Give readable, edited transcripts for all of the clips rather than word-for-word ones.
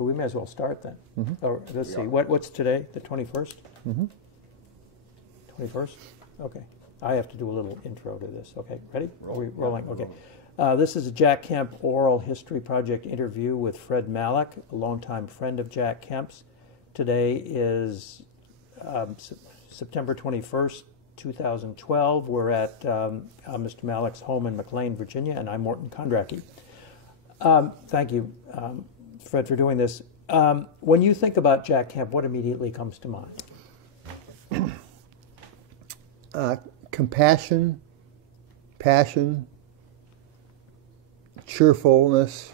but we may as well start then. Mm-hmm. Or let's see, what's today? The 21st? Mm-hmm. 21st? Okay. I have to do a little intro to this. Okay, ready? Rolling. Rolling. Yeah, Okay. rolling. This is a Jack Kemp Oral History Project interview with Fred Malek, a longtime friend of Jack Kemp's. Today is September 21st, 2012. We're at Mr. Malek's home in McLean, Virginia, and I'm Morton Kondracki. Thank you, Fred, for doing this. When you think about Jack Kemp, what immediately comes to mind? Compassion, passion, cheerfulness,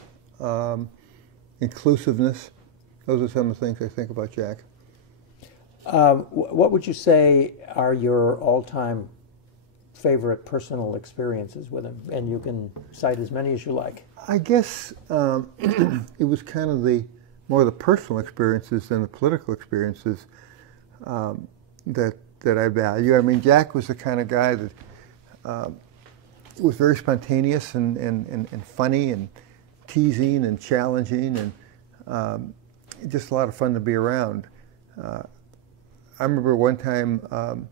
inclusiveness. Those are some of the things I think about Jack. What would you say are your all-time favorite personal experiences with him? And you can cite as many as you like. I guess it was kind of more the personal experiences than the political experiences that I value. I mean, Jack was the kind of guy that was very spontaneous and funny and teasing and challenging and just a lot of fun to be around. I remember one time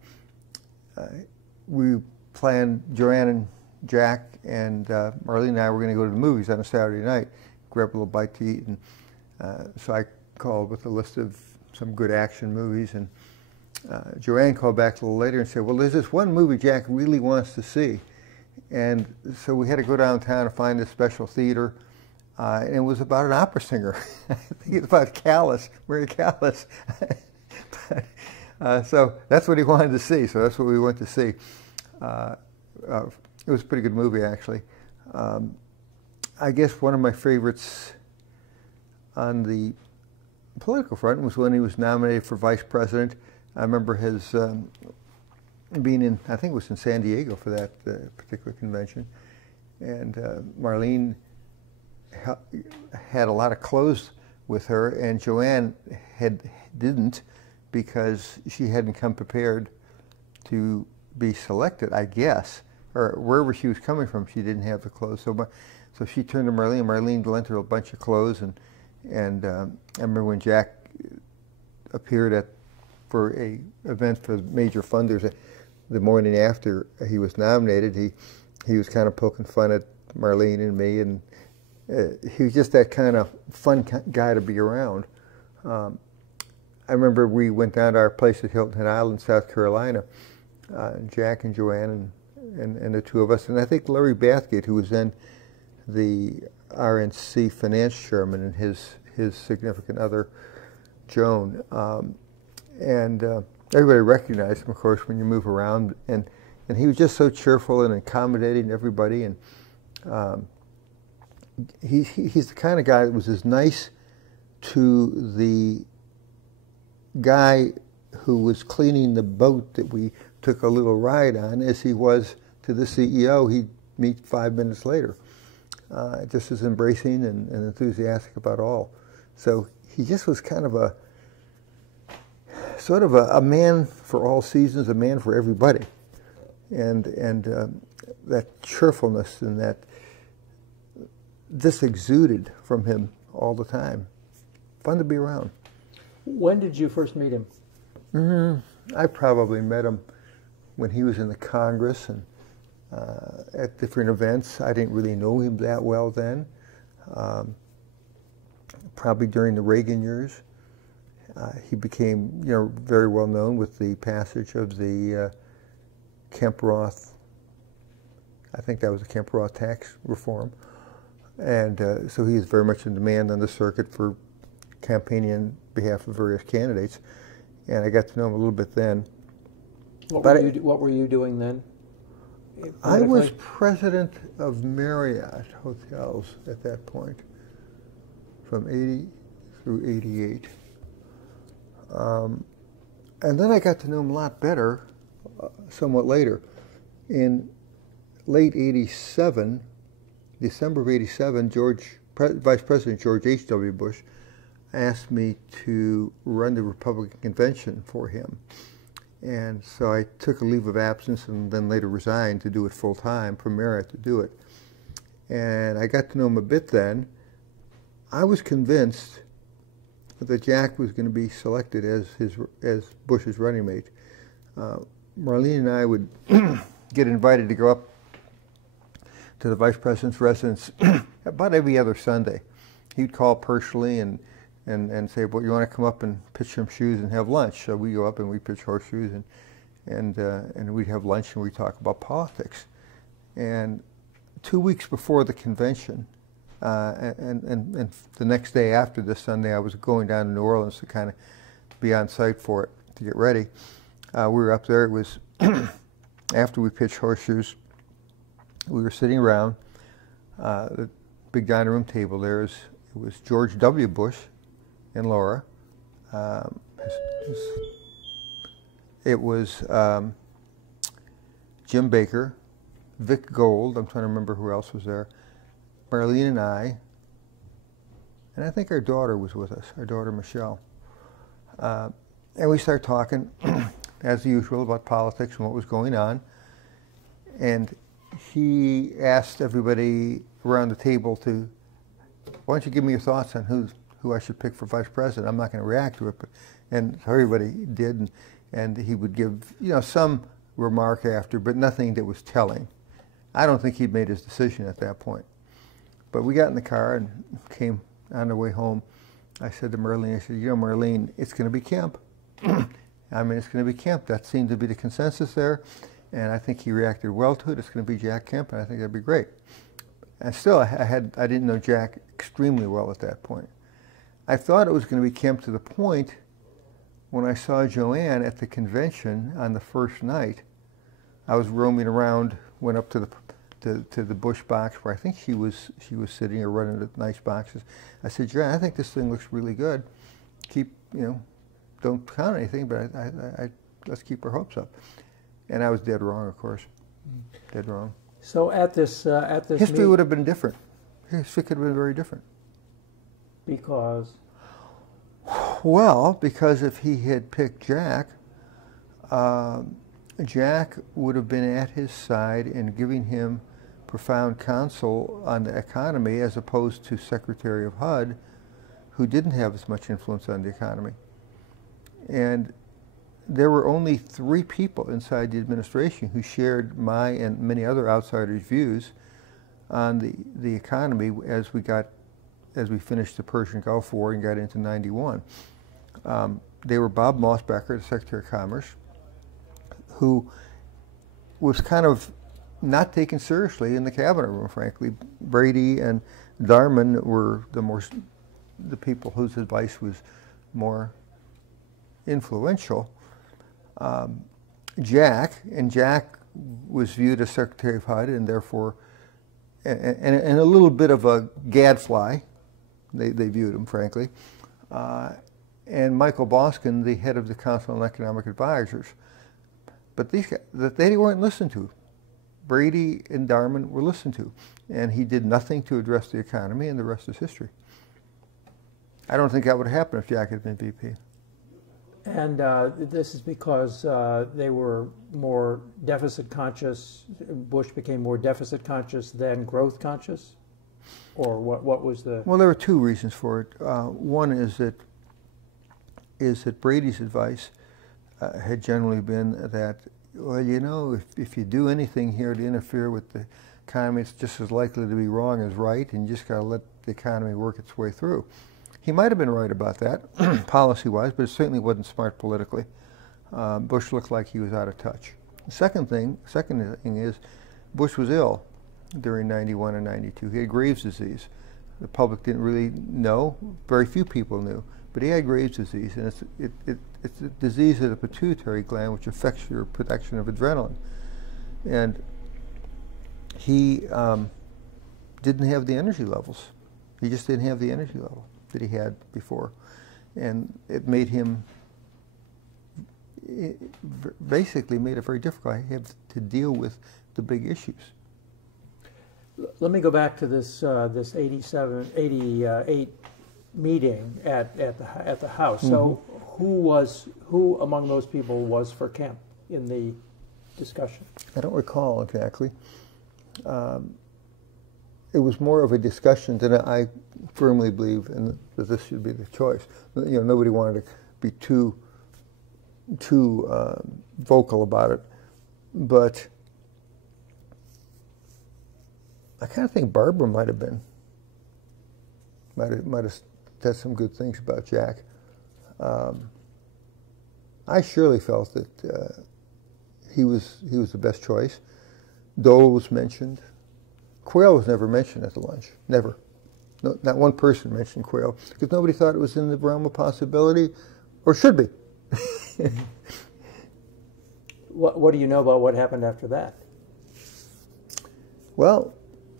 we planned, Joanne and Jack and Marlene and I were going to go to the movies on a Saturday night, grab a little bite to eat, and so I called with a list of some good action movies, and Joanne called back a little later and said, well, there's this one movie Jack really wants to see. And so we had to go downtown to find a special theater, and it was about an opera singer. I think it's about Callas, Mary Callas. So that's what he wanted to see, so that's what we went to see. It was a pretty good movie, actually. I guess one of my favorites on the political front was when he was nominated for vice president. I remember his being in, I think it was in San Diego for that particular convention. And Marlene had a lot of clothes with her, and Joanne didn't, because she hadn't come prepared to be selected, I guess, or wherever she was coming from, she didn't have the clothes. So she turned to Marlene, and Marlene lent her a bunch of clothes, and I remember when Jack appeared for a event for major funders the morning after he was nominated, he was kind of poking fun at Marlene and me, and he was just that kind of fun guy to be around. I remember we went down to our place at Hilton Head Island, South Carolina, Jack and Joanne and the two of us, and I think Larry Bathgate, who was then the RNC finance chairman, and his significant other, Joan. And everybody recognized him, of course, when you move around, and he was just so cheerful and accommodating to everybody, and he's the kind of guy that was as nice to the guy who was cleaning the boat that we took a little ride on as he was to the CEO he'd meet 5 minutes later. Just as embracing and enthusiastic about all. So he just was kind of a a man for all seasons, a man for everybody, and that cheerfulness and that this exuded from him all the time. Fun to be around. When did you first meet him? I probably met him when he was in the Congress and at different events. I didn't really know him that well then. Probably during the Reagan years. He became, very well known with the passage of the Kemp-Roth, I think that was the Kemp-Roth tax reform. And so he is very much in demand on the circuit for campaigning on behalf of various candidates. And I got to know him a little bit then. What were you doing then? I was president of Marriott Hotels at that point, from 80 through 88. And then I got to know him a lot better somewhat later. In late 87, December of 87, Vice President George H.W. Bush asked me to run the Republican convention for him. And so I took a leave of absence and then later resigned to do it full time from Marriott to do it. And I got to know him a bit then. I was convinced that Jack was going to be selected as Bush's running mate, Marlene and I would get invited to go up to the vice president's residence about every other Sunday. He'd call personally and say, "Well, you want to come up and pitch some shoes and have lunch?" So we go up and we pitch horseshoes and we'd have lunch and we'd talk about politics. And 2 weeks before the convention, and the next day after this Sunday, I was going down to New Orleans to kind of be on site for it, to get ready. We were up there. It was after we pitched horseshoes. We were sitting around the big dining room table. It was George W. Bush and Laura. It was Jim Baker, Vic Gold. I'm trying to remember who else was there. Marlene and I think our daughter was with us, our daughter Michelle. And we started talking, as usual, about politics and what was going on. And he asked everybody around the table to, "Why don't you give me your thoughts on who I should pick for vice president?" I'm not going to react to it, and so everybody did, and he would give some remark after, but nothing that was telling. I don't think he'd made his decision at that point. But we got in the car and came on the way home. I said to Marlene, Marlene, it's going to be Kemp. It's going to be Kemp. That seemed to be the consensus there. And I think he reacted well to it. It's going to be Jack Kemp, and I think that'd be great. And still, I didn't know Jack extremely well at that point. I thought it was going to be Kemp to the point when I saw Joanne at the convention on the first night. I was roaming around, went up to the Bush box where I think she was sitting or running the nice boxes. I said, "Joanne, I think this thing looks really good. Don't count anything, but let's keep our hopes up." And I was dead wrong, of course. Dead wrong. So at this history would have been different. History could have been very different. Because? Well, because if he had picked Jack, Jack would have been at his side and giving him profound counsel on the economy, as opposed to Secretary of HUD, who didn't have as much influence on the economy. And there were only 3 people inside the administration who shared my and many other outsiders' views on the economy as we finished the Persian Gulf War and got into '91. They were Bob Mossbacher, the Secretary of Commerce, who was kind of not taken seriously in the cabinet room, frankly. Brady and Darman were the people whose advice was more influential. Jack was viewed as Secretary of HUD, and therefore, and a little bit of a gadfly, they viewed him, frankly. And Michael Boskin, the head of the Council on Economic Advisors. But these guys, they weren't listened to. Brady and Darman were listened to, and he did nothing to address the economy, and the rest is history. I don't think that would have happened if Jack had been VP. And this is because they were more deficit conscious. Bush became more deficit conscious than growth conscious, or what was the? Well, there were 2 reasons for it. One is that Brady's advice had generally been that, well, if you do anything here to interfere with the economy, it's just as likely to be wrong as right, and you just got to let the economy work its way through. He might have been right about that, policy-wise, but it certainly wasn't smart politically. Bush looked like he was out of touch. The second thing is Bush was ill during '91 and '92. He had Graves' disease. The public didn't really know. Very few people knew. But he had Graves' disease, and it's a disease of the pituitary gland, which affects your production of adrenaline. And he didn't have the energy levels. He just didn't have the energy level that he had before. And it made him, basically made it very difficult. He had to deal with the big issues. Let me go back to this 88 meeting at the House. Mm-hmm. So who among those people was for Kemp in the discussion? I don't recall exactly. it was more of a discussion than I firmly believe in that this should be the choice. You know, nobody wanted to be too vocal about it, but I kind of think Barbara might have said some good things about Jack. I surely felt that he was the best choice. Dole was mentioned. Quail was never mentioned at the lunch. Never. No, not one person mentioned Quail because nobody thought it was in the realm of possibility, or should be. What do you know about what happened after that? Well,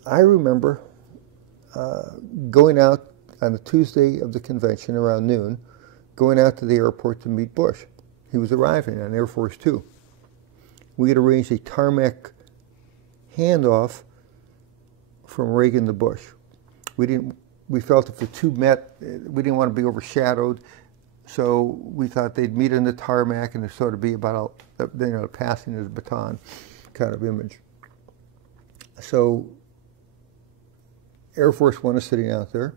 I remember going out on the Tuesday of the convention around noon, going out to the airport to meet Bush. He was arriving on Air Force Two. We had arranged a tarmac handoff from Reagan to Bush. We felt if the two met, we didn't want to be overshadowed, so we thought they'd meet in the tarmac and it'd sort of be about a passing of the baton kind of image. So Air Force One is sitting out there.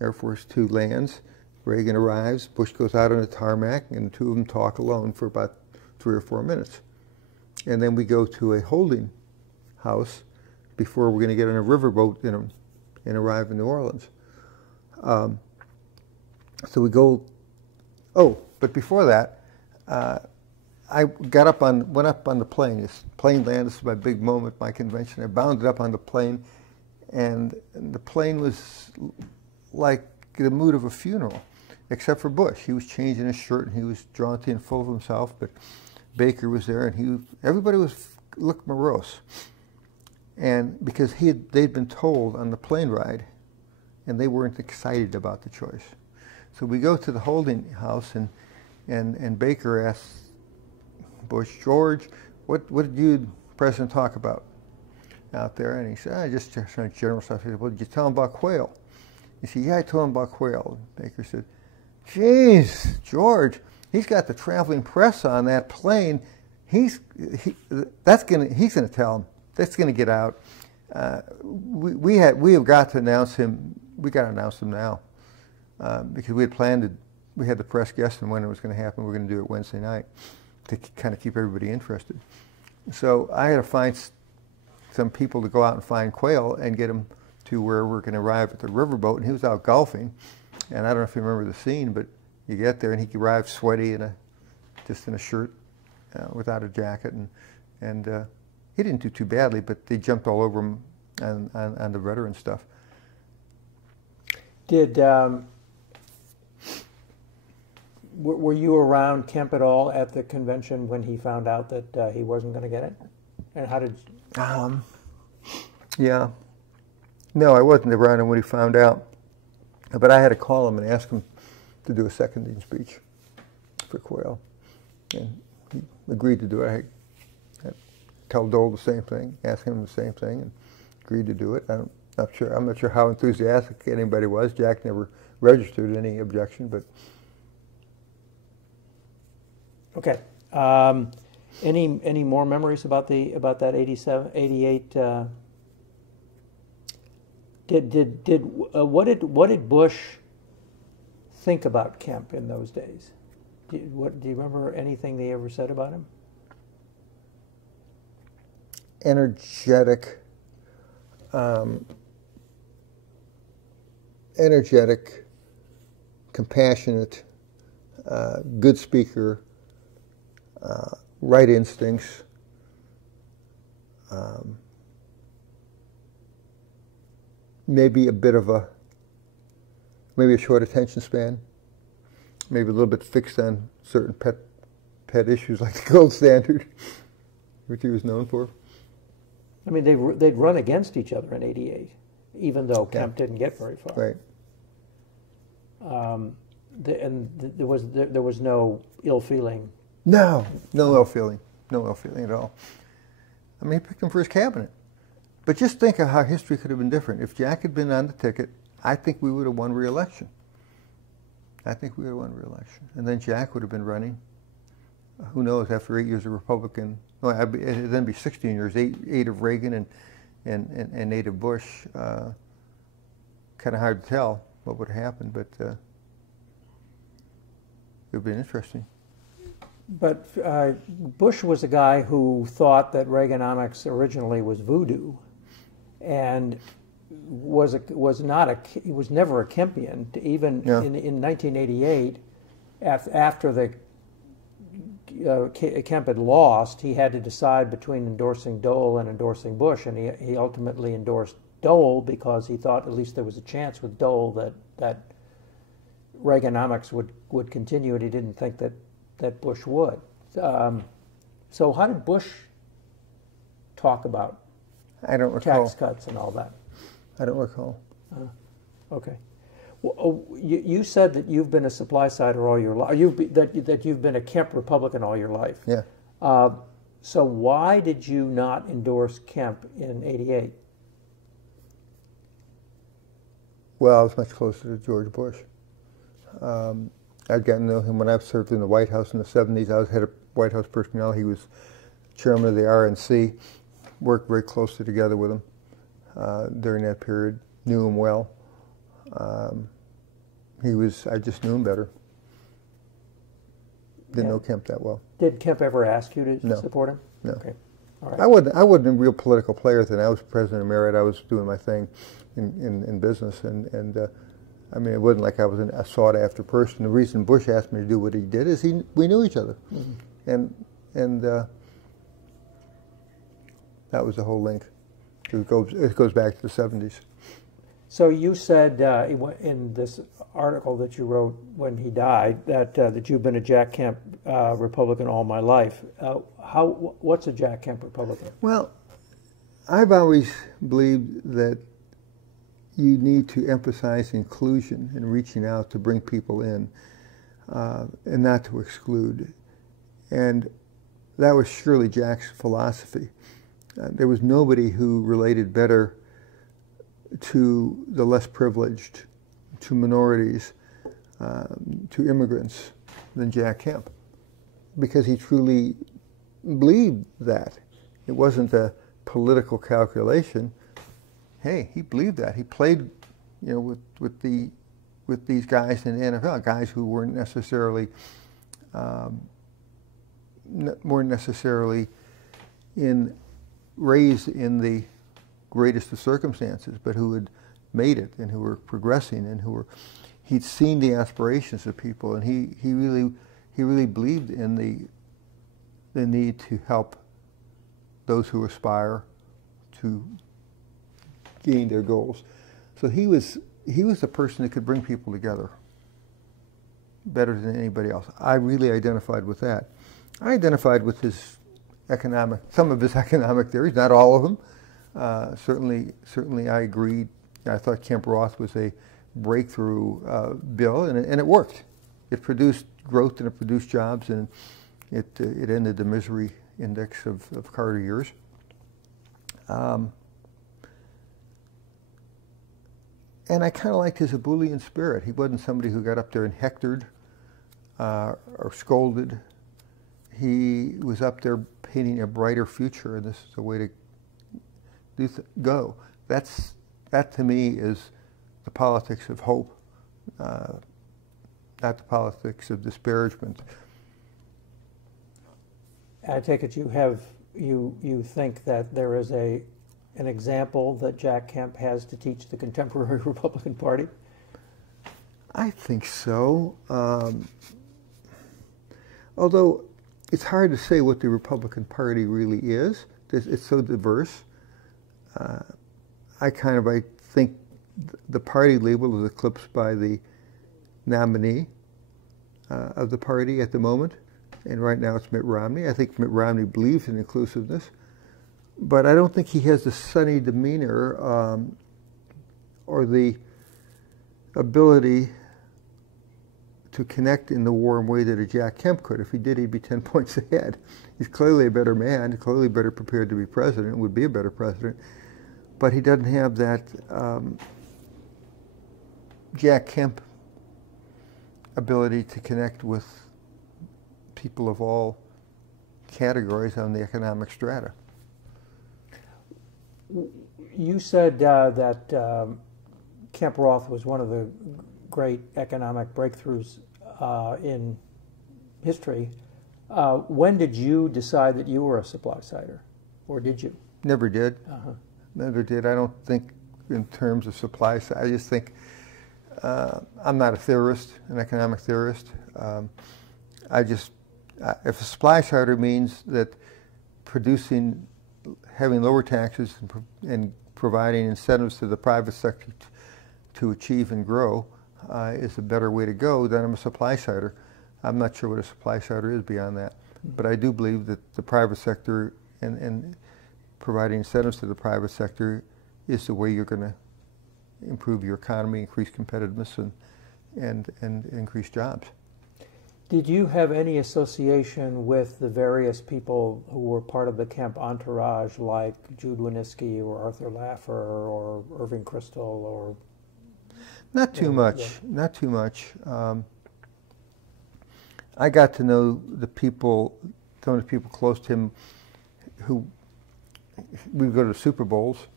Air Force Two lands. Reagan arrives. Bush goes out on the tarmac, and the two of them talk alone for about 3 or 4 minutes. And then we go to a holding house before we're going to get on a riverboat and arrive in New Orleans. So we go. Oh, but before that, I went up on the plane. This plane landed. This is my big moment, my convention. I bounded up on the plane, and the plane was like the mood of a funeral, except for Bush. He was changing his shirt and he was jaunty and full of himself. But Baker was there, and everybody looked morose, and because they'd been told on the plane ride, and they weren't excited about the choice. So we go to the holding house, and Baker asks Bush, George, what did you and the President talk about out there? And he said, just some general stuff. He said, well, did you tell him about Quail? He said, yeah, I told him about Quail. And Baker said, geez, George, he's got the traveling press on that plane. He's gonna tell him. That's gonna get out. We have got to announce him. We got to announce him now because we had planned we had the press guessing when it was going to happen. We're going to do it Wednesday night to kind of keep everybody interested. So I had to find some people to go out and find Quail and get him to where we're going to arrive at the riverboat. And he was out golfing. And I don't know if you remember the scene, but you get there and he arrived sweaty just in a shirt without a jacket. And he didn't do too badly, but they jumped all over him on the veteran stuff. Were you around Kemp at all at the convention when he found out that he wasn't going to get it? And how did? Yeah. No, I wasn't around him when he found out, but I had to call him and ask him to do a seconding speech for Quail, and he agreed to do it. I told Dole the same thing, asked him the same thing, and agreed to do it. I'm not sure how enthusiastic anybody was. Jack never registered any objection, but. Okay. Any more memories about that 88? What did Bush think about Kemp in those days? Do you remember anything they ever said about him? Energetic, compassionate, good speaker. Right instincts, maybe a short attention span, maybe a little bit fixed on certain pet issues like the gold standard, which he was known for. I mean, they'd run against each other in '88, even though Kemp didn't get very far. Right. There was no ill feeling. No ill feeling. No ill feeling at all. I mean, he picked him for his cabinet. But just think of how history could have been different. If Jack had been on the ticket, I think we would have won re-election. And then Jack would have been running. Who knows, after 8 years of Republican, it'd then be 16 years, eight of Reagan and native Bush, kind of hard to tell what would have happened, but it would be interesting. But Bush was a guy who thought that Reaganomics originally was voodoo, and was never a Kempian. Even in 1988, after the Kemp had lost, he had to decide between endorsing Dole and endorsing Bush, and he ultimately endorsed Dole because he thought at least there was a chance with Dole that Reaganomics would continue, and he didn't think that Bush would. So how did Bush talk about I don't recall. tax cuts and all that? I don't recall. Okay. Well, you said that you've been a supply sider all your life. That you've been a Kemp Republican all your life. Yeah. So why did you not endorse Kemp in '88? Well, I was much closer to George Bush. I'd gotten to know him when I served in the White House in the 70s. I was head of White House personnel. He was chairman of the RNC. Worked very closely together with him during that period. Knew him well. I just knew him better. Didn't know Kemp that well. Did Kemp ever ask you to No. support him? No. Okay. All right. I wasn't a real political player then. I was president emerit. I was doing my thing in business, and I mean, it wasn't like I was a sought-after person. The reason Bush asked me to do what he did is we knew each other, and that was the whole link. It goes back to the 70s. So you said in this article that you wrote when he died that you've been a Jack Kemp Republican all my life. What's a Jack Kemp Republican? Well, I've always believed that you need to emphasize inclusion and reaching out to bring people in, and not to exclude. And that was surely Jack's philosophy. There was nobody who related better to the less privileged, to minorities, to immigrants than Jack Kemp, because he truly believed that. It wasn't a political calculation. Hey, he believed that. He played, with these guys in the NFL, guys who weren't necessarily raised in the greatest of circumstances, but who had made it and who were progressing and he'd seen the aspirations of people, and he really believed in the need to help those who aspire to gain their goals. So he was the person that could bring people together better than anybody else. I really identified with that. I identified with some of his economic theories, not all of them. Certainly I agreed. I thought Kemp-Roth was a breakthrough bill, and it worked. It produced growth and it produced jobs, and it ended the misery index of Carter years. And I kind of liked his ebullient spirit. He wasn't somebody who got up there and hectored or scolded. He was up there painting a brighter future, and this is the way to go. That to me is the politics of hope, not the politics of disparagement. I take it you think that there is an example that Jack Kemp has to teach the contemporary Republican Party? I think so. Although it's hard to say what the Republican Party really is. It's so diverse. I think the party label is eclipsed by the nominee of the party at the moment. And right now it's Mitt Romney. I think Mitt Romney believes in inclusiveness. But I don't think he has the sunny demeanor or the ability to connect in the warm way that a Jack Kemp could. If he did, he'd be 10 points ahead. He's clearly a better man, clearly better prepared to be president, would be a better president. But he doesn't have that Jack Kemp ability to connect with people of all categories on the economic strata. You said that Kemp Roth was one of the great economic breakthroughs in history. When did you decide that you were a supply sider, or did you? Never did. Uh-huh. Never did. I don't think in terms of supply side. I just think I'm not a theorist, an economic theorist. If a supply sider means that having lower taxes and providing incentives to the private sector to achieve and grow is a better way to go, then I'm a supply sider. I'm not sure what a supply sider is beyond that. But I do believe that the private sector and providing incentives to the private sector is the way you're going to improve your economy, increase competitiveness, and increase jobs. Did you have any association with the various people who were part of the Kemp entourage, like Jude Winniski or Arthur Laffer or Irving Kristol or? Not too much. Yeah. Not too much. I got to know some of the people close to him who we would go to Super Bowls.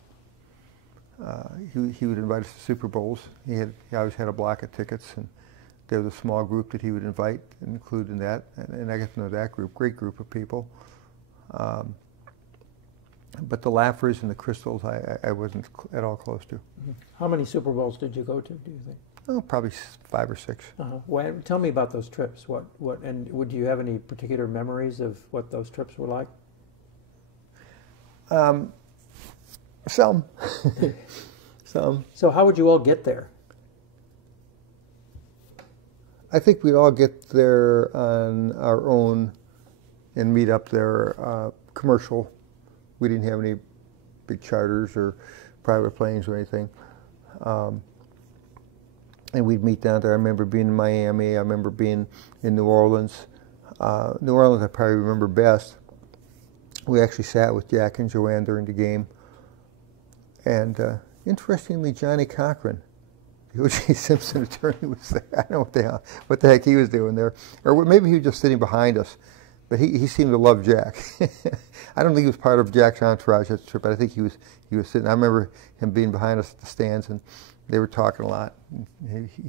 He would invite us to Super Bowls. He always had a block of tickets, and there was a small group that he would invite and include in that, and I got to know that group, great group of people. But the Laffers and the Kristols, I wasn't at all close to. Mm-hmm. How many Super Bowls did you go to, do you think? Oh, probably 5 or 6. Uh-huh. Well, tell me about those trips. And would you have any particular memories of what those trips were like? Some. So how would you all get there? I think we'd all get there on our own and meet up there commercial. We didn't have any big charters or private planes or anything. And we'd meet down there. I remember being in Miami. I remember being in New Orleans. New Orleans I probably remember best. We actually sat with Jack and Joanne during the game. And interestingly, Johnny Cochran, the O.J. Simpson attorney, was there. I don't know what the heck he was doing there. Or maybe he was just sitting behind us. But he seemed to love Jack. I don't think he was part of Jack's entourage that trip, but I think he was sitting. I remember him being behind us at the stands, and they were talking a lot.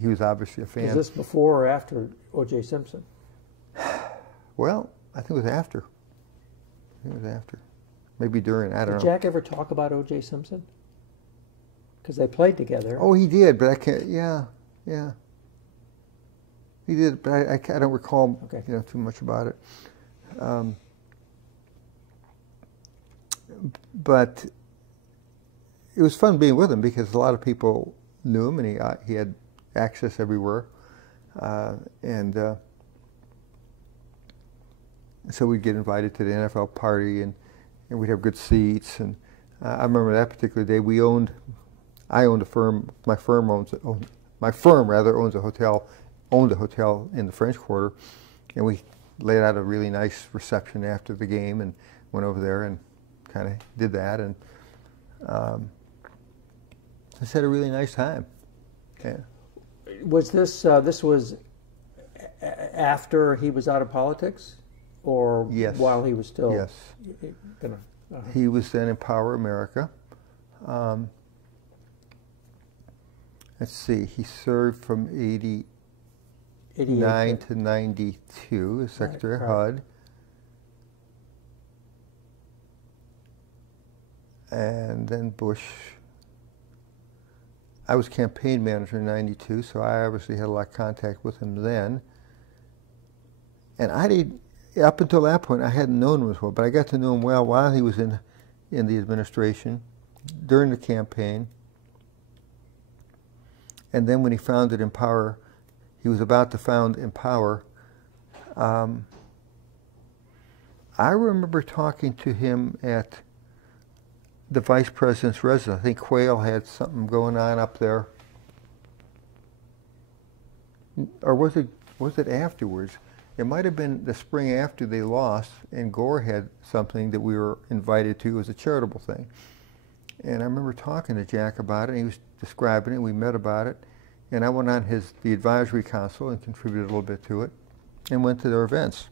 He was obviously a fan. Is this before or after O.J. Simpson? Well, I think it was after. Maybe during, I don't know. Did Jack ever talk about O.J. Simpson? Because they played together. Oh, he did, but I can't, yeah. He did, but I don't recall too much about it. But it was fun being with him because a lot of people knew him, and he had access everywhere, and so we'd get invited to the NFL party, and we'd have good seats. And I remember that particular day I owned a firm. My firm owns a hotel. Owned a hotel in the French Quarter, and we laid out a really nice reception after the game and went over there and kind of did that, and just had a really nice time. Yeah. Was this was after he was out of politics, or yes. While he was still? Yes. Uh-huh. He was then in Power America. Let's see. He served from 89 to 92 as Secretary of HUD. And then Bush. I was campaign manager in 92, so I obviously had a lot of contact with him then. And up until that point, I hadn't known him as well, but I got to know him well while he was in the administration, during the campaign. And then when he founded Empower, he was about to found Empower. I remember talking to him at the vice president's residence. I think Quayle had something going on up there. Or was it afterwards? It might have been the spring after they lost, and Gore had something that we were invited to. It was a charitable thing. And I remember talking to Jack about it, and he was describing it, we met about it. And I went on the advisory council and contributed a little bit to it, and went to their events.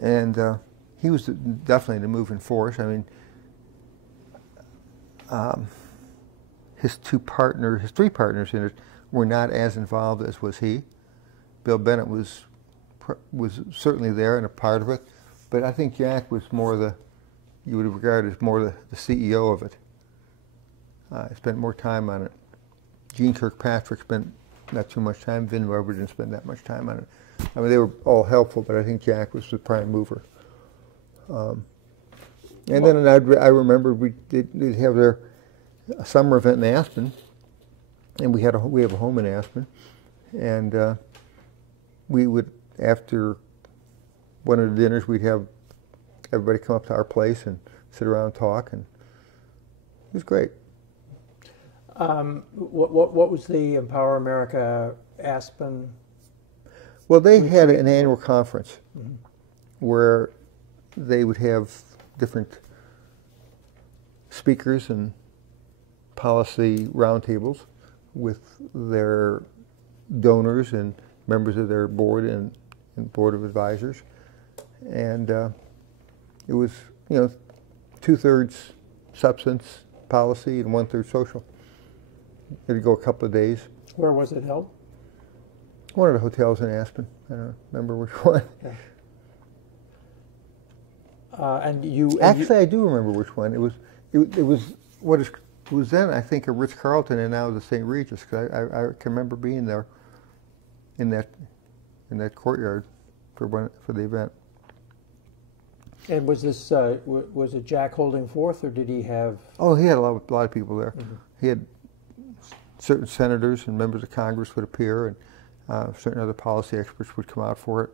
And he was definitely the moving force. I mean, his three partners in it were not as involved as was he. Bill Bennett was certainly there and a part of it, but I think Jack was more you would regard as more the CEO of it. Spent more time on it. Gene Kirkpatrick spent not too much time. Vin Weber didn't spend that much time on it. I mean, they were all helpful, but I think Jack was the prime mover. And then I remember they'd have their summer event in Aspen, and we have a home in Aspen, and we would, after one of the dinners, we'd have everybody come up to our place and sit around and talk, and it was great. What was the Empower America Aspen? Well, they had an annual conference where they would have different speakers and policy roundtables with their donors and members of their board and board of advisors, and it was 2/3 substance policy and 1/3 social. It'd go a couple of days. Where was it held? One of the hotels in Aspen. I don't remember which one. Yeah. Actually, I do remember which one. It was then, I think, a Ritz-Carlton, and now the St. Regis. Cause I can remember being there in that courtyard for the event. And was this was it Jack holding forth, or did he have? Oh, he had a lot of people there. Mm-hmm. He had certain senators and members of Congress would appear, and certain other policy experts would come out for it.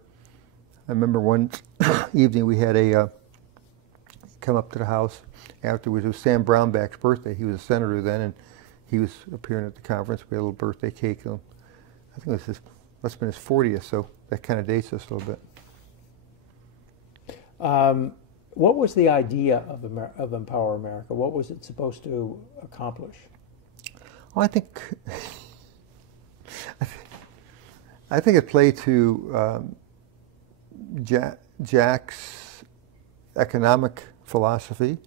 I remember one evening we had come up to the house afterwards. It was Sam Brownback's birthday. He was a senator then, and he was appearing at the conference. We had a little birthday cake. I think it was must have been his 40th, so that kind of dates us a little bit. What was the idea of Empower America? What was it supposed to accomplish? Well, I think it played to Jack's economic philosophy,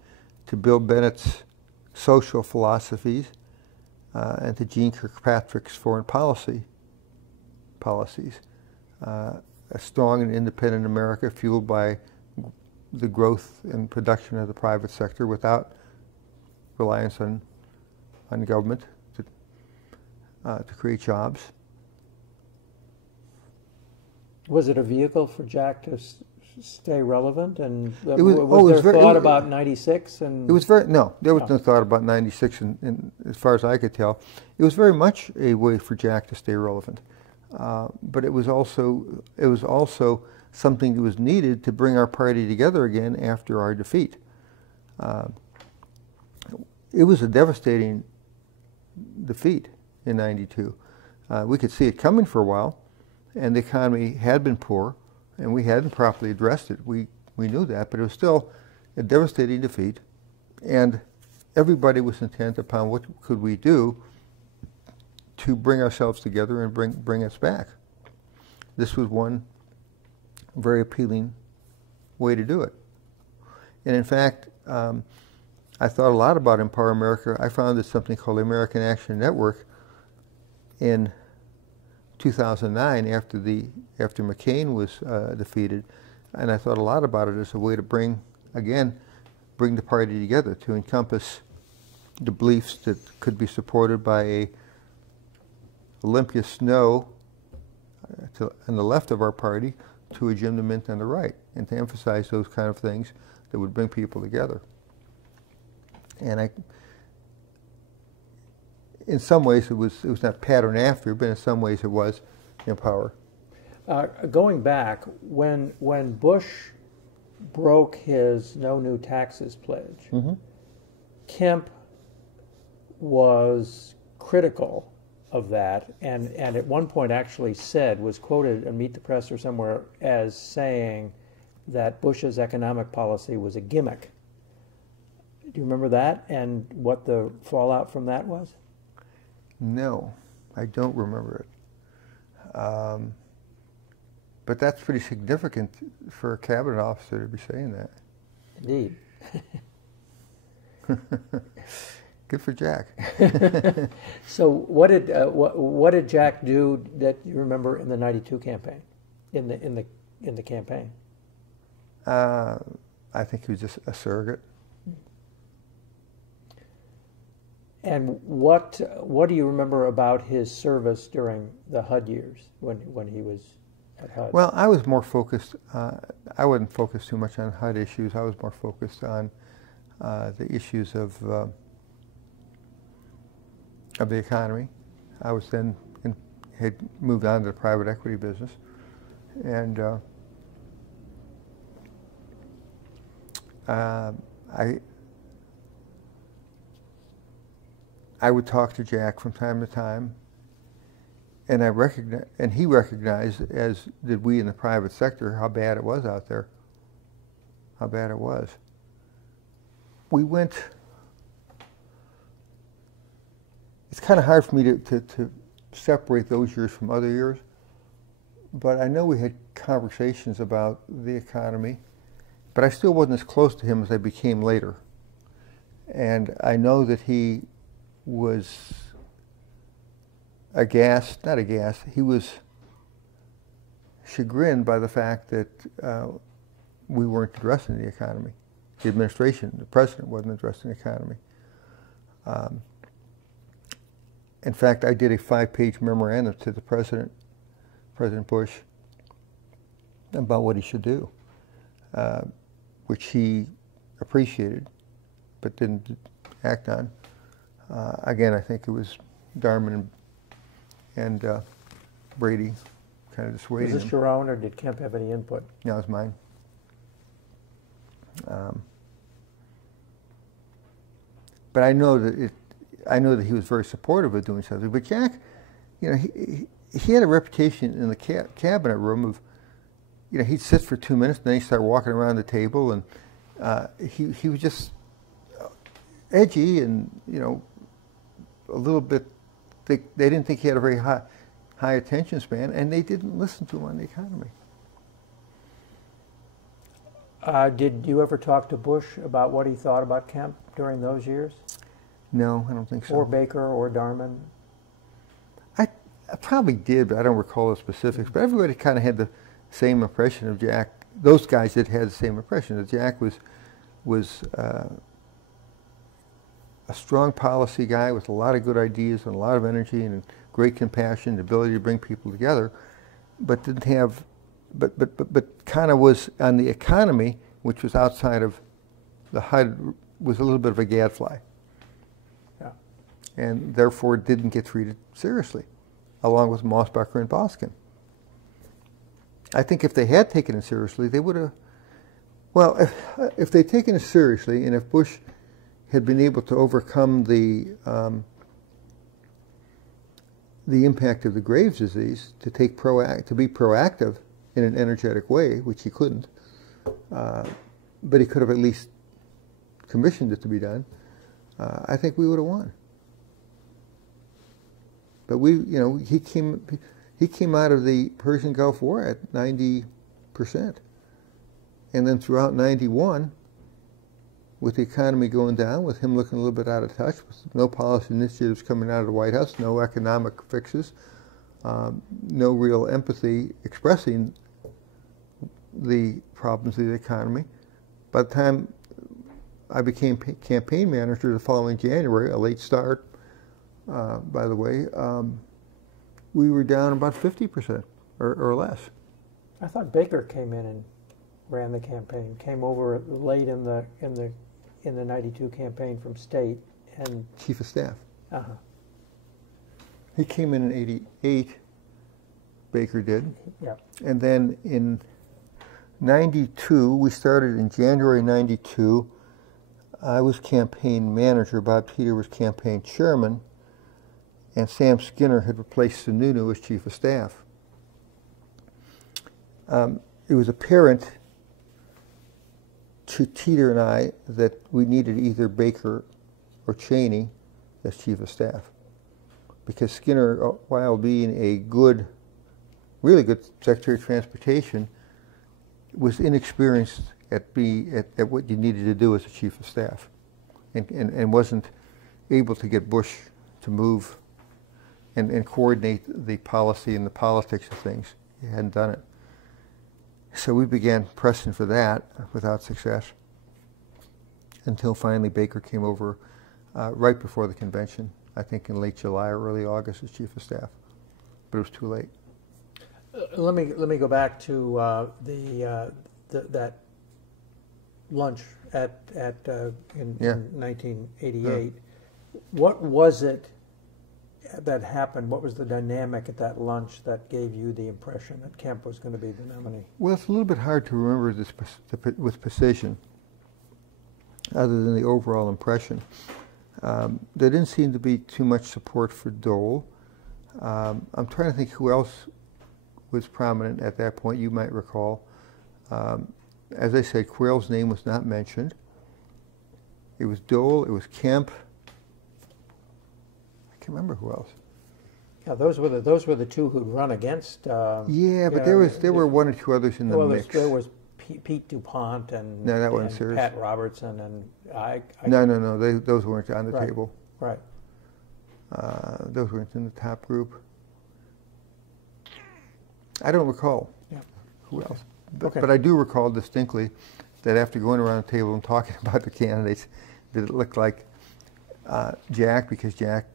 to Bill Bennett's social philosophies, and to Gene Kirkpatrick's foreign policies. A strong and independent America fueled by the growth and production of the private sector without reliance on government to create jobs. Was it a vehicle for Jack to stay relevant? And was there thought about 96? And it was there was no thought about 96, and as far as I could tell, it was very much a way for Jack to stay relevant. But it was also something that was needed to bring our party together again after our defeat. It was a devastating defeat in '92. We could see it coming for a while, and the economy had been poor, and we hadn't properly addressed it. We knew that, but it was still a devastating defeat, and everybody was intent upon what could we do to bring ourselves together and bring us back. This was one very appealing way to do it. And in fact, I thought a lot about Empower America. I founded something called the American Action Network in 2009 after McCain was defeated, and I thought a lot about it as a way to bring the party together, to encompass the beliefs that could be supported by a Olympia Snow on the left of our party, to a Jim DeMint on the right, and to emphasize those kind of things that would bring people together. And in some ways it was not pattern after, but in some ways it was Empower. Going back, when Bush broke his no new taxes pledge, Mm-hmm. Kemp was critical of that, and at one point actually was quoted in Meet the Press or somewhere as saying that Bush's economic policy was a gimmick. Do you remember that, and what the fallout from that was? No, I don't remember it. But that's pretty significant for a cabinet officer to be saying that. Indeed. Good for Jack. So what did Jack do that you remember in the '92 campaign, in the campaign? I think he was just a surrogate. And what do you remember about his service during the HUD years when he was at HUD? Well, I was more focused. I wasn't focused too much on HUD issues. I was more focused on the issues of the economy. I was then had moved on to the private equity business, and I would talk to Jack from time to time, and he recognized, as did we in the private sector, how bad it was out there. How bad it was. We went. It's kind of hard for me to separate those years from other years, but I know we had conversations about the economy, but I still wasn't as close to him as I became later. And I know that he was he was chagrined by the fact that we weren't addressing the economy. The administration, the president, wasn't addressing the economy. In fact, I did a 5-page memorandum to the President Bush, about what he should do, which he appreciated, but didn't act on. Again, I think it was Darman and Brady kind of dissuading him. Was this your own, or did Kemp have any input? No, it was mine. But I know that he was very supportive of doing something. But Jack, he had a reputation in the cabinet room of, he'd sit for 2 minutes and then he'd start walking around the table, and he was just edgy and a little bit. They didn't think he had a very high attention span, and they didn't listen to him on the economy. Did you ever talk to Bush about what he thought about Kemp during those years? No, I don't think so. Or Baker or Darman? I probably did, but I don't recall the specifics. But everybody kind of had the same impression of Jack. Those guys had the same impression that Jack was a strong policy guy with a lot of good ideas and a lot of energy and great compassion, the ability to bring people together, but didn't have, but kind of was on the economy, which was outside of the HUD, was a little bit of a gadfly. Yeah. And therefore didn't get treated seriously, along with Mossbacher and Boskin. I think if they had taken it seriously, they would have, well, if they'd taken it seriously, and if Bush had been able to overcome the impact of the Graves' disease, to be proactive in an energetic way, which he couldn't, but he could have at least commissioned it to be done, I think we would have won. But he came out of the Persian Gulf War at 90%, and then throughout '91. With the economy going down, with him looking a little bit out of touch, with no policy initiatives coming out of the White House, no economic fixes, no real empathy expressing the problems of the economy. By the time I became campaign manager the following January, a late start, by the way, we were down about 50% or less. I thought Baker came in and ran the campaign, came over late in the '92 campaign from state, and Chief of Staff. Uh-huh. He came in '88, Baker did. Yeah. And then in '92, we started in January '92. I was campaign manager, Bob Teeter was campaign chairman, and Sam Skinner had replaced Sununu as Chief of Staff. It was apparent to Teeter and I that we needed either Baker or Cheney as Chief of Staff, because Skinner, while being a really good Secretary of Transportation, was inexperienced at what you needed to do as a Chief of Staff, and wasn't able to get Bush to move and coordinate the policy and the politics of things. He hadn't done it. So we began pressing for that without success until finally Baker came over right before the convention, I think in late July or early August as chief of staff. But it was too late. Let me go back to that lunch in 1988. What was it that happened? What was the dynamic at that lunch that gave you the impression that Kemp was going to be the nominee? Well, it's a little bit hard to remember this with precision, other than the overall impression. There didn't seem to be too much support for Dole. I'm trying to think who else was prominent at that point. You might recall. As I said, Quayle's name was not mentioned. It was Dole. It was Kemp. I can't remember who else. Yeah, those were the two who'd run against. Yeah, but there were one or two others in the mix. There was Pete DuPont and, no, that wasn't serious. Pat Robertson and No. Those weren't on the table. Right. Those weren't in the top group. I don't recall who else. But I do recall distinctly that after going around the table and talking about the candidates, that it looked like Jack, because Jack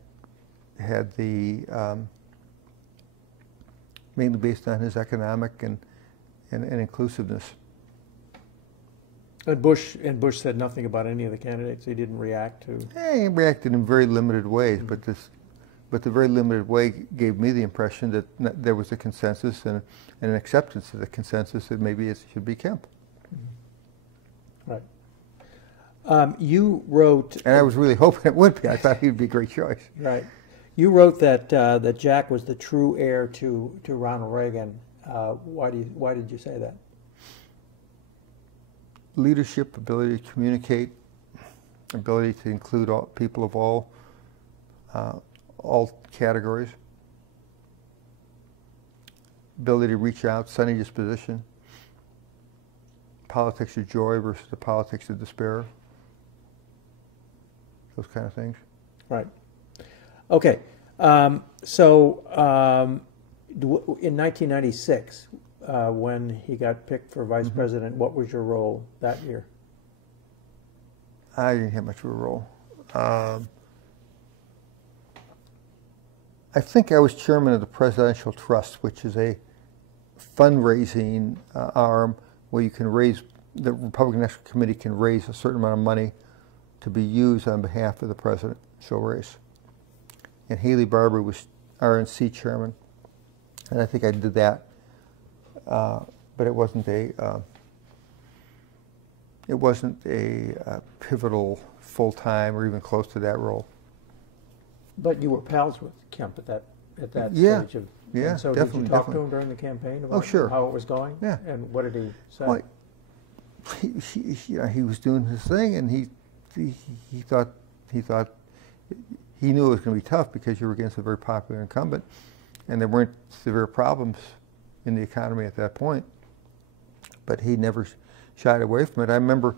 had the, mainly based on his economic and inclusiveness. And Bush said nothing about any of the candidates. He didn't react to. He reacted in very limited ways, but the very limited way gave me the impression that there was a consensus and an acceptance of the consensus that maybe it should be Kemp. Right. You wrote, and I was really hoping it would be. I thought he'd be a great choice. Right. You wrote that that Jack was the true heir to Ronald Reagan. Why did you say that? Leadership, ability to communicate, ability to include people of all categories, ability to reach out, sunny disposition, politics of joy versus the politics of despair, those kind of things. Right. Okay. So in 1996, when he got picked for vice president, what was your role that year? I didn't have much of a role. I think I was chairman of the Presidential Trust, which is a fundraising arm where you can raise, the Republican National Committee can raise a certain amount of money to be used on behalf of the presidential race. And Haley Barber was RNC chairman, and I think I did that, but it wasn't a pivotal full-time or even close to that role. But you were pals with Kemp at that stage of. Yeah, and so definitely. Did you talk to him during the campaign about how it was going? Yeah. And what did he say? Well, he was doing his thing, and he thought he knew it was going to be tough because you were against a very popular incumbent, and there weren't severe problems in the economy at that point. But he never shied away from it. I remember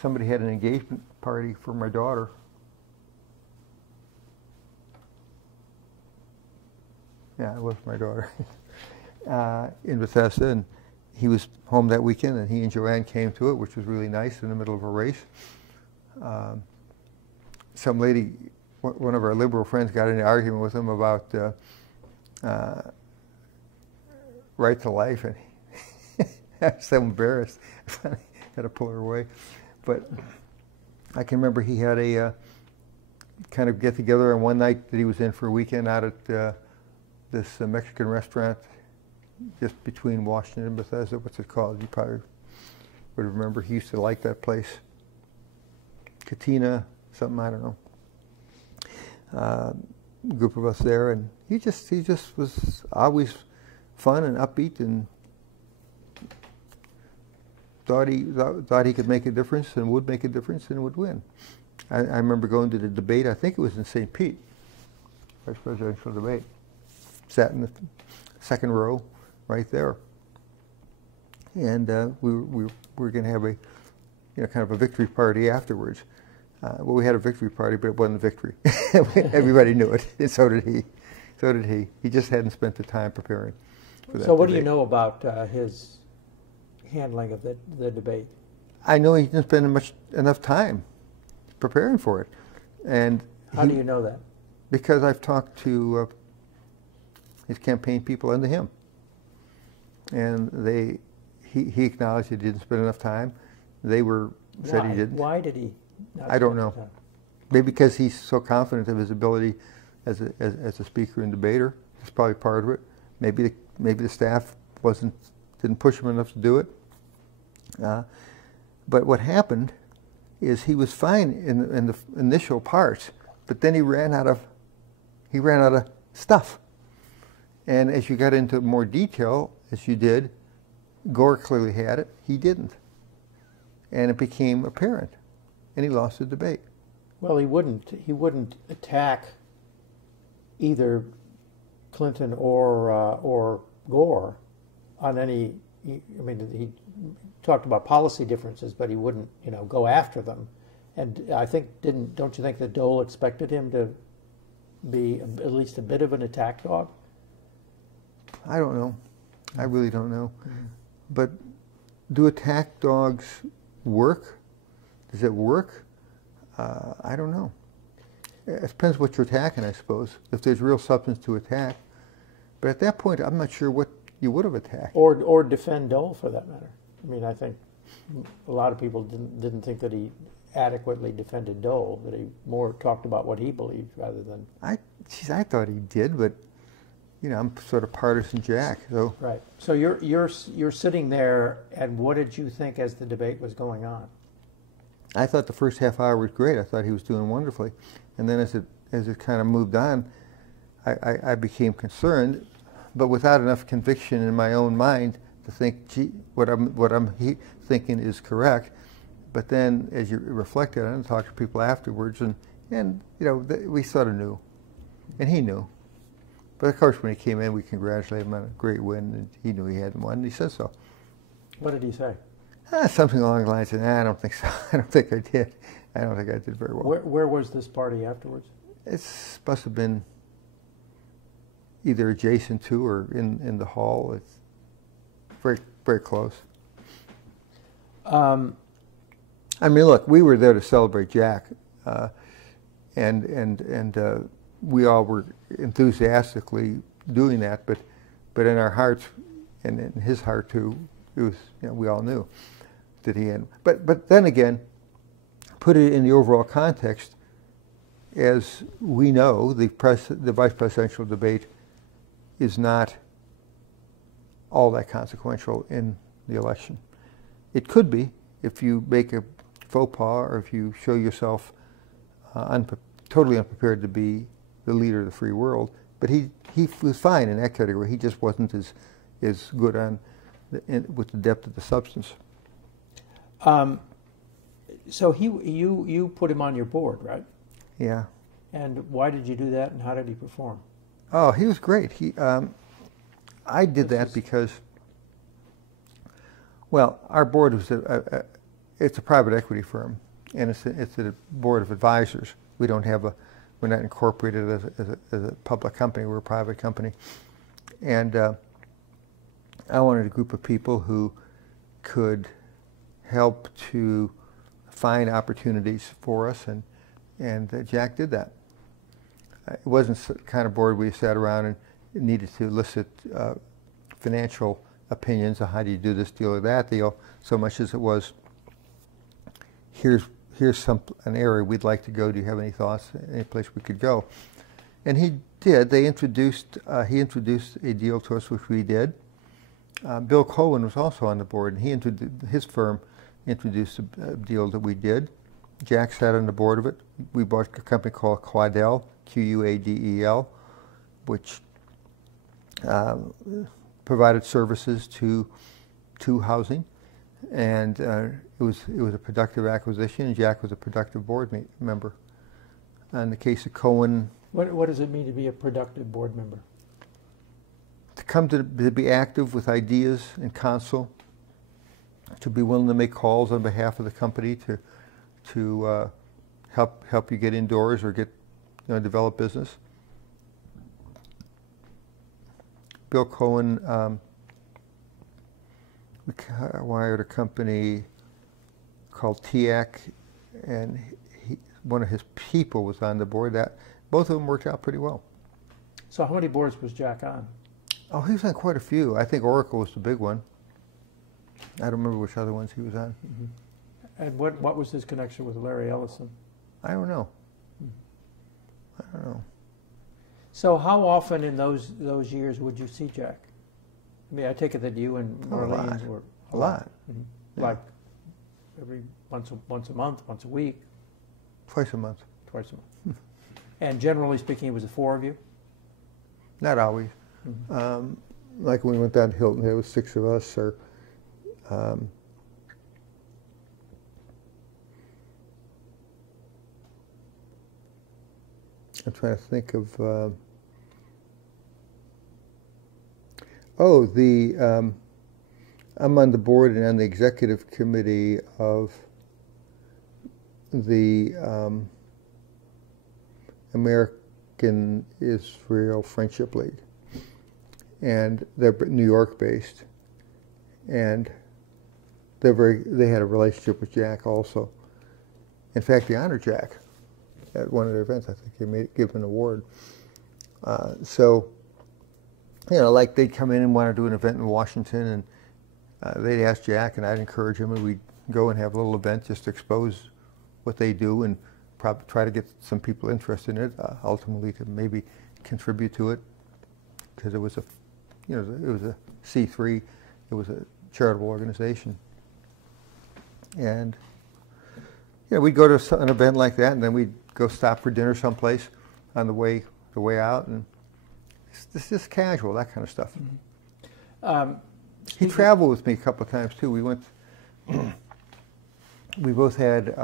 somebody had an engagement party for my daughter. Yeah, it was my daughter in Bethesda, and he was home that weekend, and he and Joanne came to it, which was really nice in the middle of a race. Some lady, one of our liberal friends, got in an argument with him about right to life, and I was so embarrassed. I had to pull her away. But I can remember he had a kind of get-together on one night that he was in for a weekend out at this Mexican restaurant just between Washington and Bethesda. What's it called? You probably would remember. He used to like that place. Katina, something, I don't know. Group of us there, and he just was always fun and upbeat, and thought he could make a difference and would make a difference and would win. I remember going to the debate. I think it was in St. Pete, vice presidential debate. Sat in the second row, right there, and we were going to have a kind of a victory party afterwards. Well, we had a victory party, but it wasn't a victory. Everybody knew it, and so did he. So did he. He just hadn't spent the time preparing for that. So what do debate. you know about his handling of the debate? I know he didn't spend enough time preparing for it. And how do you know that? Because I've talked to his campaign people and to him. And he acknowledged he didn't spend enough time. They said he didn't. Why did he not I don't spend know. the time? Maybe because he's so confident of his ability as a speaker and debater. That's probably part of it. Maybe the staff didn't push him enough to do it. But what happened is he was fine in the initial parts, but then he ran out of stuff. And as you got into more detail, as you did, Gore clearly had it. He didn't, and it became apparent, and he lost the debate. Well, he wouldn't attack either Clinton or Gore on any. I mean, he talked about policy differences, but he wouldn't, go after them. And I think don't you think that Dole expected him to be at least a bit of an attack dog? I don't know. I really don't know. But do attack dogs work? Does it work? I don't know. It depends what you're attacking, I suppose. If there's real substance to attack. But at that point, I'm not sure what you would have attacked. Or defend Dole, for that matter. I mean, I think a lot of people didn't think that he adequately defended Dole, that he more talked about what he believed rather than... I thought he did, but, I'm sort of partisan Jack, so... Right. So you're sitting there, and what did you think as the debate was going on? I thought the first half hour was great. I thought he was doing wonderfully. And then as it kind of moved on, I became concerned, but without enough conviction in my own mind to think, gee, what I'm thinking is correct. But then, as you reflected on it and talked to people afterwards, and we sort of knew, and he knew. But of course, when he came in, we congratulated him on a great win, and he knew he hadn't won, and he said so. What did he say? Something along the lines of, I don't think so. I don't think I did. I don't think I did very well. Where was this party afterwards? It must have been either adjacent to or in the hall. It's very, very close. I mean, look, we were there to celebrate Jack, and we all were enthusiastically doing that. But in our hearts, and in his heart too, it was we all knew that he had. But then again, put it in the overall context, as we know, the vice presidential debate is not all that consequential in the election. It could be if you make a faux pas or if you show yourself totally unprepared to be the leader of the free world. But he was fine in that category. He just wasn't as good with the depth of the substance. So you put him on your board, right? Yeah. And why did you do that, and how did he perform? Oh, he was great. I did that because, well, our board was it's a private equity firm, and it's a board of advisors. We don't have we're not incorporated as a public company. We're a private company, and I wanted a group of people who could help to find opportunities for us, and Jack did that. It wasn't the kind of board where you sat around and needed to elicit financial opinions on how do you do this deal or that deal, so much as it was, here's an area we'd like to go. Do you have any thoughts? Any place we could go? And he did. He introduced a deal to us, which we did. Bill Cohen was also on the board, and his firm introduced a deal that we did. Jack sat on the board of it. We bought a company called Quadel, Quadel, which provided services to housing, and it was a productive acquisition. And Jack was a productive board member. In the case of Cohen, what does it mean to be a productive board member? To be active with ideas and counsel, to be willing to make calls on behalf of the company, to help you get indoors or get develop business. Bill Cohen we wired a company called TIAC, and one of his people was on the board. That both of them worked out pretty well. So how many boards was Jack on? Oh, he was on quite a few. I think Oracle was the big one. I don't remember which other ones he was on. Mm-hmm. And what was his connection with Larry Ellison? I don't know. I don't know. So how often in those years would you see Jack? I mean, I take it that you and Marlene were a lot. Mm-hmm. Yeah. Like every once a month, once a week. Twice a month. Twice a month. And generally speaking, it was the four of you? Not always. Mm-hmm. Like when we went down to Hilton, there was 6 of us. Or I'm trying to think of. I'm on the board and on the executive committee of the American Israel Friendship League, and they're New York based, and they had a relationship with Jack also. In fact, they honored Jack at one of their events. I think they give him an award. So, like they'd come in and want to do an event in Washington, and they'd ask Jack, and I'd encourage him, and we'd go and have a little event just to expose what they do and probably try to get some people interested in it, ultimately to maybe contribute to it, because it was a C3, it was a charitable organization. And we'd go to an event like that, and then we'd go stop for dinner someplace on the way out, and it's just casual, that kind of stuff. Mm-hmm. He traveled with me a couple of times too. We went. We both had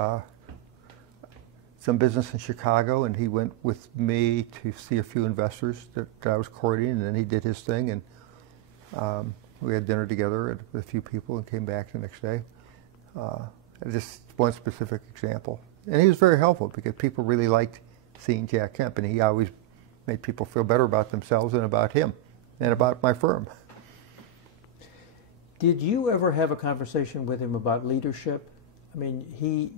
some business in Chicago, and he went with me to see a few investors that I was courting, and then he did his thing, and we had dinner together with a few people and came back the next day. Just one specific example. And he was very helpful because people really liked seeing Jack Kemp, and he always made people feel better about themselves and about him and about my firm. Did you ever have a conversation with him about leadership? I mean, he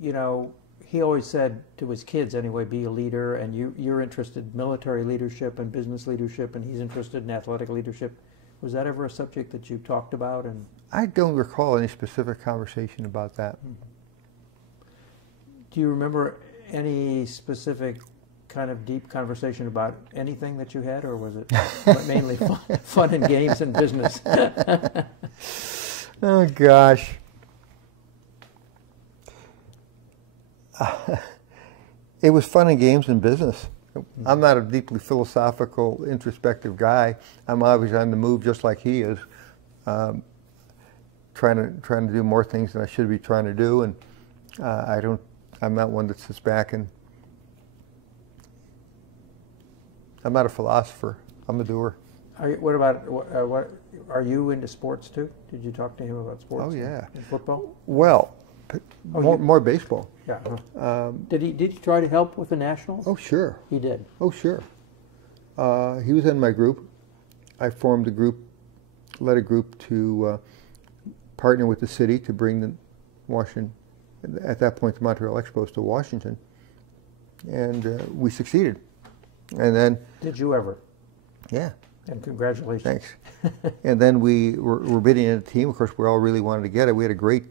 always said to his kids anyway, be a leader, and you're interested in military leadership and business leadership, and he's interested in athletic leadership. Was that ever a subject that you talked about? And I don't recall any specific conversation about that. Do you remember any specific kind of deep conversation about anything that you had, or was it mainly fun and games and business? Oh, gosh. It was fun and games and business. I'm not a deeply philosophical, introspective guy. I'm always on the move, just like he is, trying to do more things than I should be trying to do, and I'm not one that sits back and. I'm not a philosopher. I'm a doer. What about what? Are you into sports too? Did you talk to him about sports? Oh yeah. And football? Well, more baseball. Yeah. Did he try to help with the Nationals? Oh sure. He did. Oh sure. He was in my group. I formed a group, led a group to partner with the city to bring the Washington, at that point the Montreal Expos, to Washington, and we succeeded. And then. Did you ever? Yeah. And congratulations. Thanks. And then we were bidding in a team. Of course, we all really wanted to get it. We had a great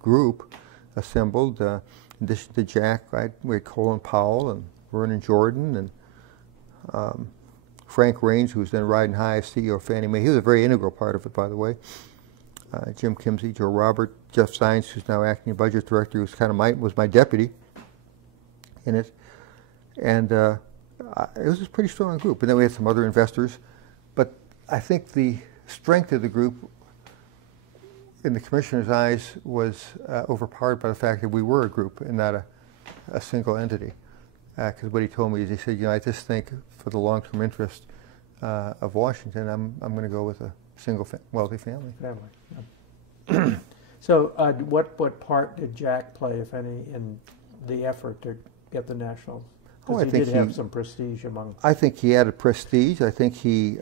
group assembled. In addition to Jack, we had Colin Powell and Vernon Jordan and Frank Raines, who was then riding high as CEO of Fannie Mae. He was a very integral part of it, by the way. Jim Kimsey, Joe Robert, Jeff Sines, who's now acting budget director, who's was my deputy in it. And it was a pretty strong group. And then we had some other investors. But I think the strength of the group, in the commissioner's eyes, was overpowered by the fact that we were a group and not a single entity. Because what he told me is, he said, I just think for the long-term interest of Washington, I'm going to go with a single wealthy family. Yeah. So what part did Jack play, if any, in the effort to get the national? Oh, Because I he think did have some prestige among. I think he added prestige. I think he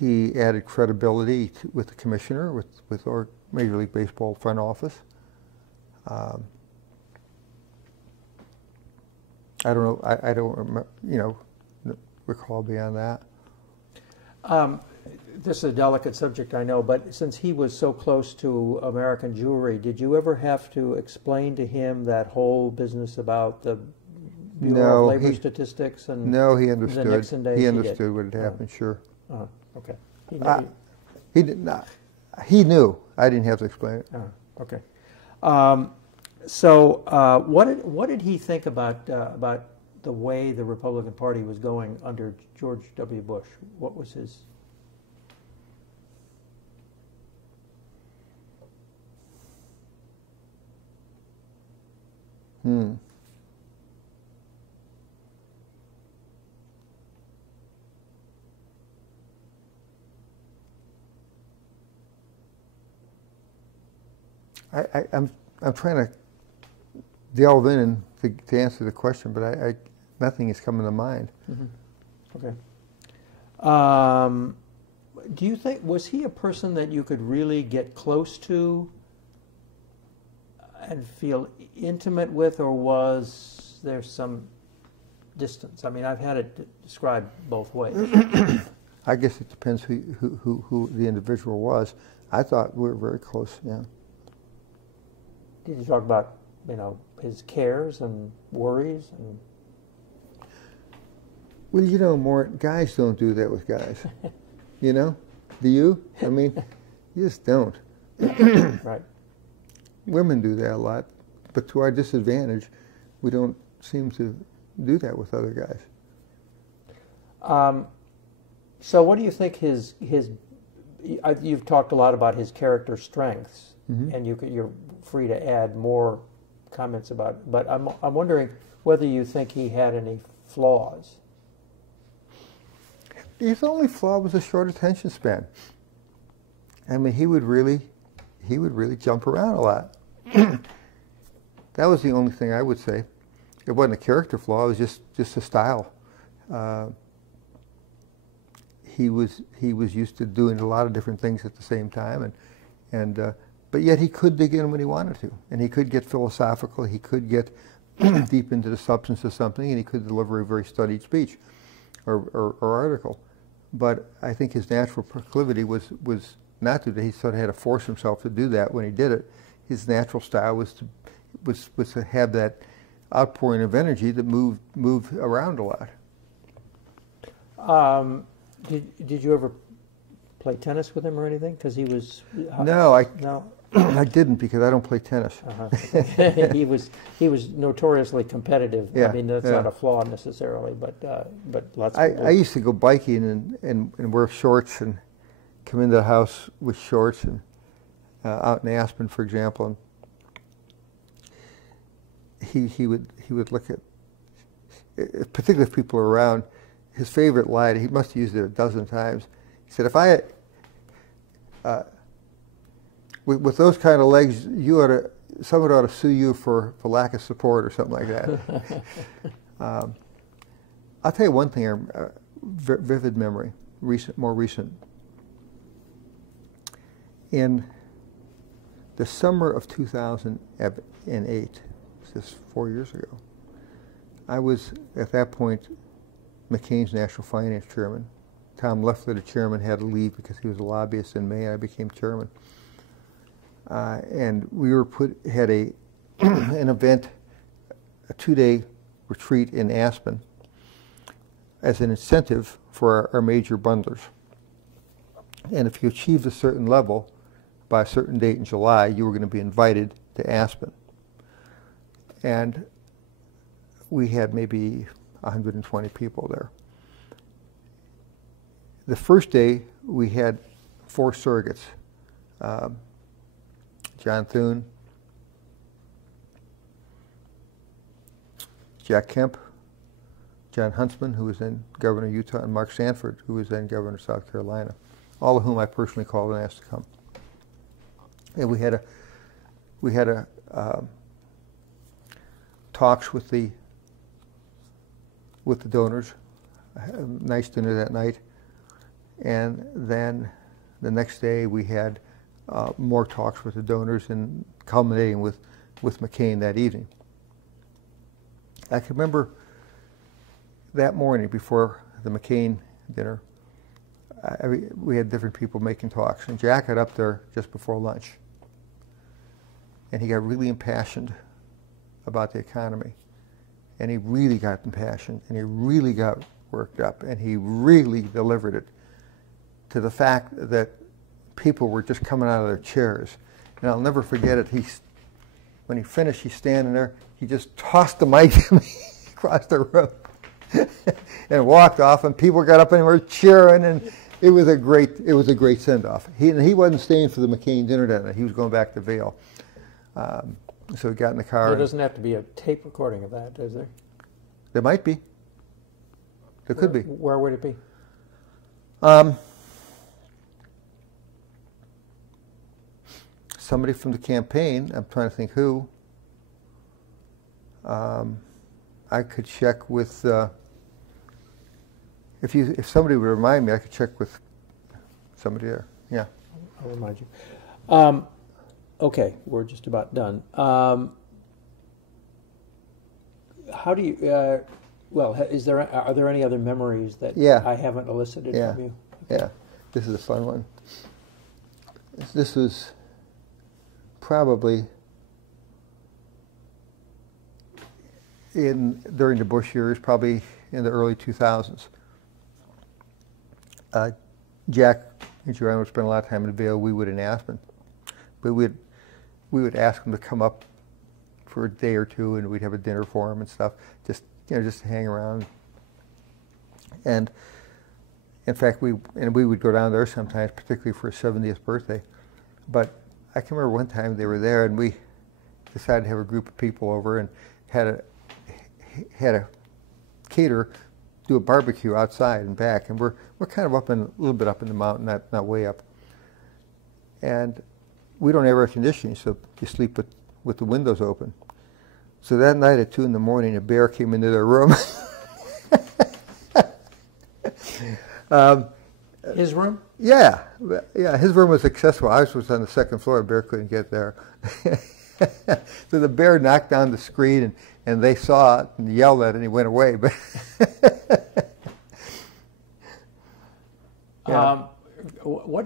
added credibility with the commissioner, with our Major League Baseball front office. I don't know. I don't remember, recall beyond that. This is a delicate subject, I know, but since he was so close to American Jewelry, did you ever have to explain to him that whole business about the Bureau of Labor Statistics and no, he understood. the Nixon days? He understood what had happened. Sure. Okay. He did not. He knew. I didn't have to explain it. Okay. So, what did he think about the way the Republican Party was going under George W. Bush? What was his? I'm trying to delve in and to answer the question, but nothing is coming to mind. Okay. Do you think, was he a person that you could really get close to and feel intimate with, or was there some distance? I mean, I've had it described both ways. I guess it depends who the individual was. I thought we were very close, yeah. Did you talk about, his cares and worries? And well, more guys don't do that with guys. Do you? I mean, you just don't. Right. Women do that a lot, but to our disadvantage, we don't seem to do that with other guys. So what do you think his you've talked a lot about his character strengths, and you're free to add more comments about it, but I'm wondering whether you think he had any flaws. His only flaw was a short attention span. I mean, he would really jump around a lot. That was the only thing I would say. It wasn't a character flaw. It was just a style. He was used to doing a lot of different things at the same time, but yet he could dig in when he wanted to, and he could get philosophical. He could get deep into the substance of something, and he could deliver a very studied speech or article. But I think his natural proclivity was not to. He sort of had to force himself to do that when he did it. His natural style was to have that outpouring of energy that moved around a lot. Did you ever play tennis with him or anything? Because he was no. I didn't, because I don't play tennis. He was notoriously competitive. Yeah, I mean, that's not a flaw necessarily, but lots of people. I used to go biking and wear shorts and come into the house with shorts, and out in Aspen, for example, and he would look at, particularly if people are around, his favorite line. He must have used it a dozen times. He said, "If I with those kind of legs, someone ought to sue you for lack of support," or something like that. I'll tell you one thing, vivid memory, more recent. In the summer of 2008, just 4 years ago, I was, at that point, McCain's National Finance Chairman. Tom Leffler, the chairman, had to leave because he was a lobbyist in May, and I became chairman. And we had an event, a 2-day retreat in Aspen, as an incentive for our major bundlers. And if you achieved a certain level by a certain date in July, you were going to be invited to Aspen. And we had maybe 120 people there. The first day, we had 4 surrogates. John Thune, Jack Kemp, John Huntsman, who was then governor of Utah, and Mark Sanford, who was then governor of South Carolina, all of whom I personally called and asked to come. And we had a talks with the donors, a nice dinner that night, and then the next day we had more talks with the donors, and culminating with McCain that evening. I can remember that morning before the McCain dinner, we had different people making talks, and Jack got up there just before lunch, and he got really impassioned about the economy, and he really got impassioned, and he really got worked up, and he really delivered it to the fact that people were just coming out of their chairs. And I'll never forget it. When he finished, he's standing there, he just tossed the mic to me across the room and walked off, and people got up and were cheering, and it was a great send-off. He wasn't staying for the McCain dinner that night. He was going back to Vail. So he got in the car. There doesn't have to be a tape recording of that, does there? There might be. There could be. Where would it be? Somebody from the campaign, I'm trying to think who. I could check with, if somebody would remind me, I could check with somebody there. Yeah. I'll remind you. Okay, we're just about done. How do you, are there any other memories that I haven't elicited from you? Yeah, this is a fun one. This was probably during the Bush years, probably in the early 2000s. Jack and Joanne would spend a lot of time in Vail. We would in Aspen, but we would ask them to come up for a day or two, and we'd have a dinner for them and stuff, just to hang around. And in fact, we would go down there sometimes, particularly for his 70th birthday. But I can remember one time they were there, and we decided to have a group of people over and had a caterer do a barbecue outside and back, and we're kind of a little bit up in the mountain, not way up. And we don't have air conditioning, so you sleep with the windows open. So that night at 2 in the morning, a bear came into their room. His room? Yeah, his room was accessible. Ours was on the second floor. A bear couldn't get there. So the bear knocked down the screen, and they saw it and yelled at it, and he went away. But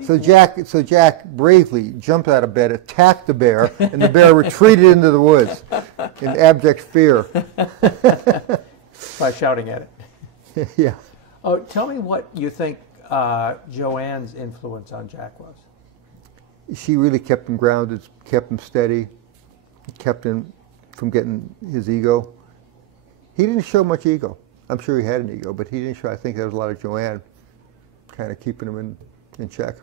So Jack bravely jumped out of bed, attacked the bear, and the bear retreated into the woods in abject fear. By shouting at it. Yeah. Oh, tell me what you think Joanne's influence on Jack was. She really kept him grounded, kept him steady, kept him from getting his ego. He didn't show much ego. I'm sure he had an ego, but he didn't show. I think there was a lot of Joanne kind of keeping him in check.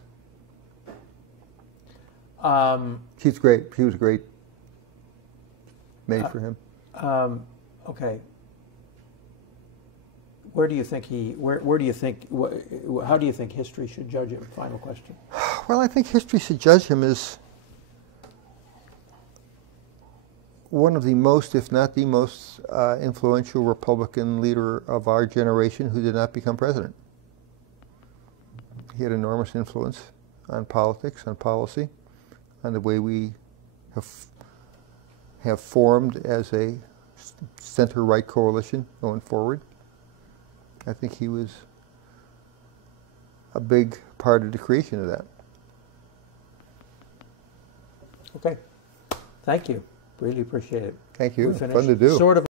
She's great. She was a great maid for him. Okay. How do you think history should judge him? Final question. Well, I think history should judge him as one of the most, if not the most, influential Republican leader of our generation who did not become president. He had enormous influence on politics, on policy, on the way we have formed as a center-right coalition going forward. I think he was a big part of the creation of that. Okay. Thank you. Really appreciate it. Thank you. Fun to do. Sort of